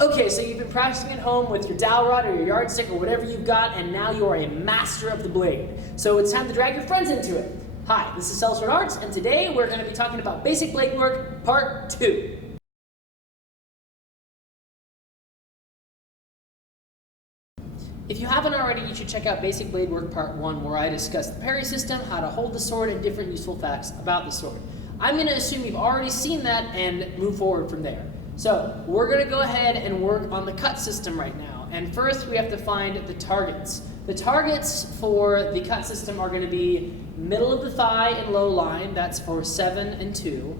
Okay, so you've been practicing at home with your dowel rod or your yardstick or whatever you've got, and now you are a master of the blade. So it's time to drag your friends into it. Hi, this is Sellsword Arts, and today we're going to be talking about basic blade work, part 2. If you haven't already, you should check out Basic Blade Work Part 1, where I discuss the parry system, how to hold the sword, and different useful facts about the sword. I'm going to assume you've already seen that and move forward from there. So we're going to go ahead and work on the cut system right now. And first we have to find the targets. The targets for the cut system are going to be middle of the thigh in low line, that's for 7 and 2.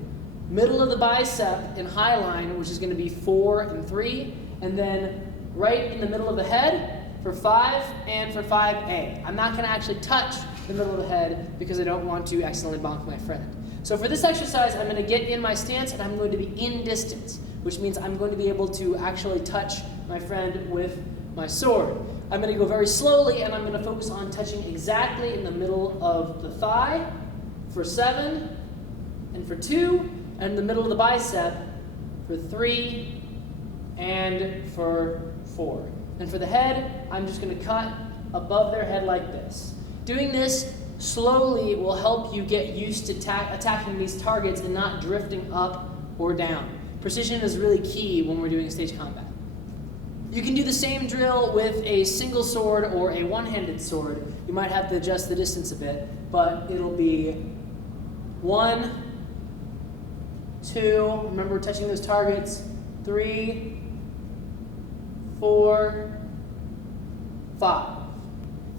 Middle of the bicep in high line, which is going to be 4 and 3. And then right in the middle of the head for 5 and for 5A. I'm not going to actually touch the middle of the head because I don't want to accidentally bonk my friend. So for this exercise, I'm going to get in my stance and I'm going to be in distance, which means I'm going to be able to actually touch my friend with my sword. I'm going to go very slowly and I'm going to focus on touching exactly in the middle of the thigh for 7 and for 2, and in the middle of the bicep for 3 and for 4. And for the head, I'm just going to cut above their head like this. Doing this slowly will help you get used to attacking these targets and not drifting up or down. Precision is really key when we're doing stage combat. You can do the same drill with a single sword or a one-handed sword. You might have to adjust the distance a bit, but it'll be 1, 2, remember we're touching those targets, 3, 4, 5.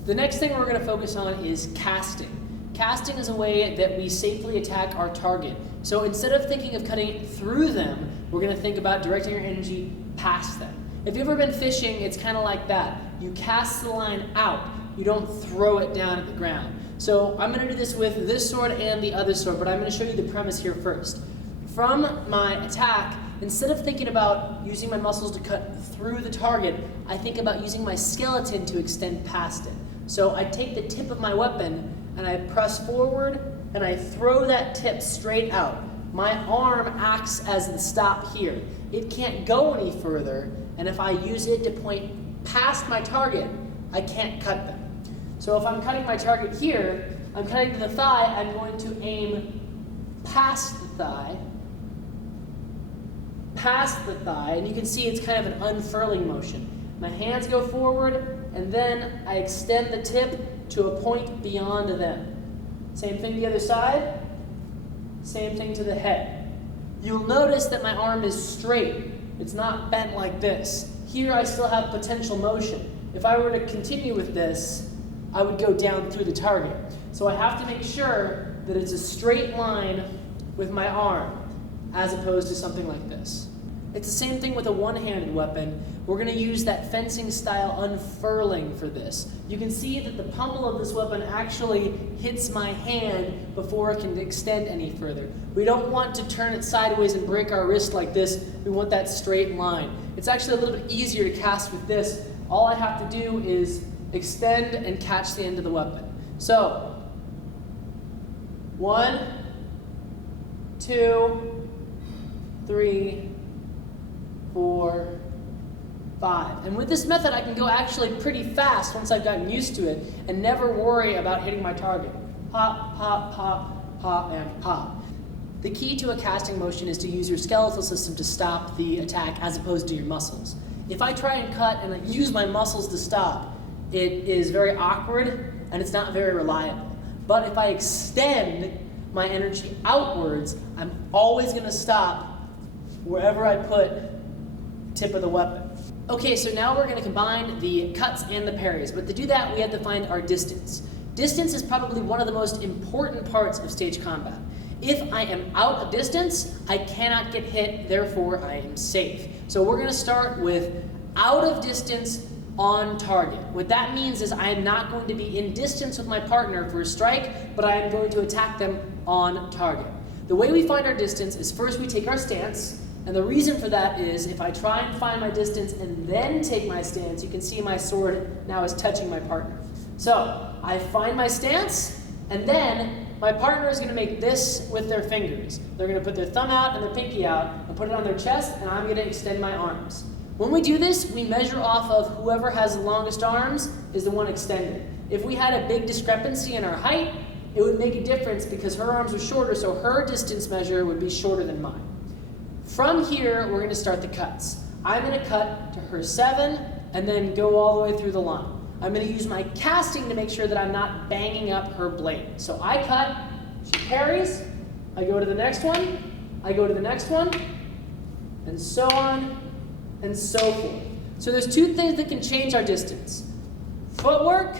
The next thing we're going to focus on is casting. Casting is a way that we safely attack our target. So instead of thinking of cutting through them, we're going to think about directing our energy past them. If you've ever been fishing, it's kind of like that. You cast the line out. You don't throw it down at the ground. So I'm going to do this with this sword and the other sword, but I'm going to show you the premise here first. From my attack, instead of thinking about using my muscles to cut through the target, I think about using my skeleton to extend past it. So I take the tip of my weapon and I press forward and I throw that tip straight out. My arm acts as the stop here. It can't go any further, and if I use it to point past my target, I can't cut them. So if I'm cutting my target here, I'm cutting to the thigh, I'm going to aim past the thigh, and you can see it's kind of an unfurling motion. My hands go forward, and then I extend the tip to a point beyond them. Same thing the other side, same thing to the head. You'll notice that my arm is straight. It's not bent like this. Here I still have potential motion. If I were to continue with this, I would go down through the target. So I have to make sure that it's a straight line with my arm, as opposed to something like this. It's the same thing with a one-handed weapon. We're going to use that fencing style unfurling for this. You can see that the pommel of this weapon actually hits my hand before it can extend any further. We don't want to turn it sideways and break our wrist like this. We want that straight line. It's actually a little bit easier to cast with this. All I have to do is extend and catch the end of the weapon. So, 1, 2, 3, 4, 5. And with this method, I can go actually pretty fast once I've gotten used to it and never worry about hitting my target. Pop, pop, pop, pop, and pop. The key to a casting motion is to use your skeletal system to stop the attack as opposed to your muscles. If I try and cut and I use my muscles to stop, it is very awkward and it's not very reliable. But if I extend my energy outwards, I'm always going to stop wherever I put tip of the weapon. Okay, so now we're going to combine the cuts and the parries, but to do that we have to find our distance. Distance is probably one of the most important parts of stage combat. If I am out of distance, I cannot get hit, therefore I am safe. So we're going to start with out of distance on target. What that means is I am not going to be in distance with my partner for a strike, but I am going to attack them on target. The way we find our distance is first we take our stance, and the reason for that is if I try and find my distance and then take my stance, you can see my sword now is touching my partner. So I find my stance, and then my partner is going to make this with their fingers. They're going to put their thumb out and their pinky out and put it on their chest, and I'm going to extend my arms. When we do this, we measure off of whoever has the longest arms is the one extended. If we had a big discrepancy in our height, it would make a difference because her arms are shorter, so her distance measure would be shorter than mine. From here, we're going to start the cuts. I'm going to cut to her 7 and then go all the way through the line. I'm going to use my casting to make sure that I'm not banging up her blade. So I cut, she parries, I go to the next one, I go to the next one, and so on and so forth. So there's two things that can change our distance: footwork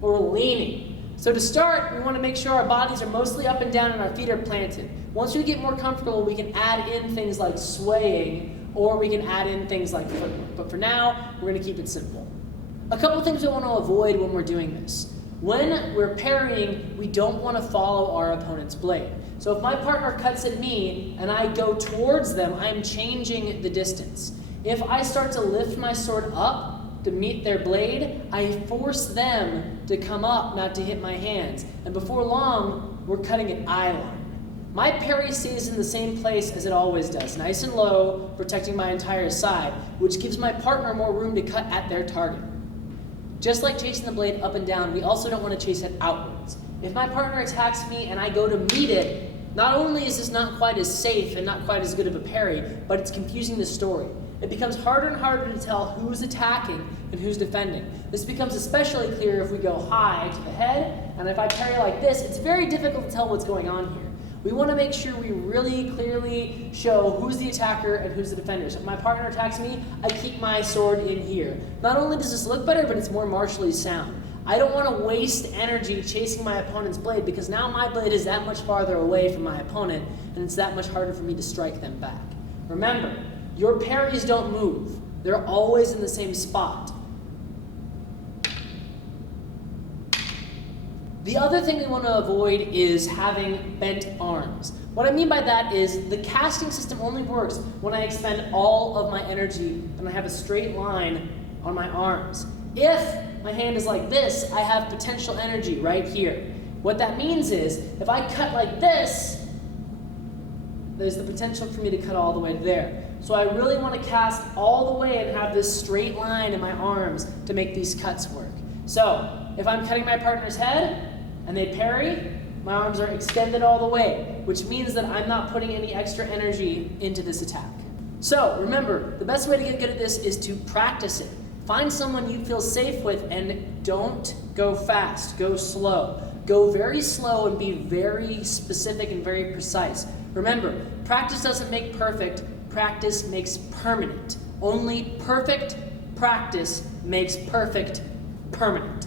or leaning. So to start, we want to make sure our bodies are mostly up and down and our feet are planted. Once we get more comfortable, we can add in things like swaying, or we can add in things like footwork. But for now, we're going to keep it simple. A couple things we want to avoid when we're doing this. When we're parrying, we don't want to follow our opponent's blade. So if my partner cuts at me and I go towards them, I'm changing the distance. If I start to lift my sword up to meet their blade, I force them to come up, not to hit my hands. And before long, we're cutting at eye line. My parry stays in the same place as it always does, nice and low, protecting my entire side, which gives my partner more room to cut at their target. Just like chasing the blade up and down, we also don't want to chase it outwards. If my partner attacks me and I go to meet it, not only is this not quite as safe and not quite as good of a parry, but it's confusing the story. It becomes harder and harder to tell who's attacking and who's defending. This becomes especially clear if we go high to the head, and if I parry like this, it's very difficult to tell what's going on here. We want to make sure we really clearly show who's the attacker and who's the defender. So if my partner attacks me, I keep my sword in here. Not only does this look better, but it's more martially sound. I don't want to waste energy chasing my opponent's blade because now my blade is that much farther away from my opponent, and it's that much harder for me to strike them back. Remember, your parries don't move. They're always in the same spot. The other thing we want to avoid is having bent arms. What I mean by that is the casting system only works when I expend all of my energy and I have a straight line on my arms. If my hand is like this, I have potential energy right here. What that means is if I cut like this, there's the potential for me to cut all the way to there. So I really want to cast all the way and have this straight line in my arms to make these cuts work. So if I'm cutting my partner's head and they parry, my arms are extended all the way, which means that I'm not putting any extra energy into this attack. So remember, the best way to get good at this is to practice it. Find someone you feel safe with and don't go fast, go slow. Go very slow and be very specific and very precise. Remember, practice doesn't make perfect, practice makes permanent. Only perfect practice makes perfect permanent.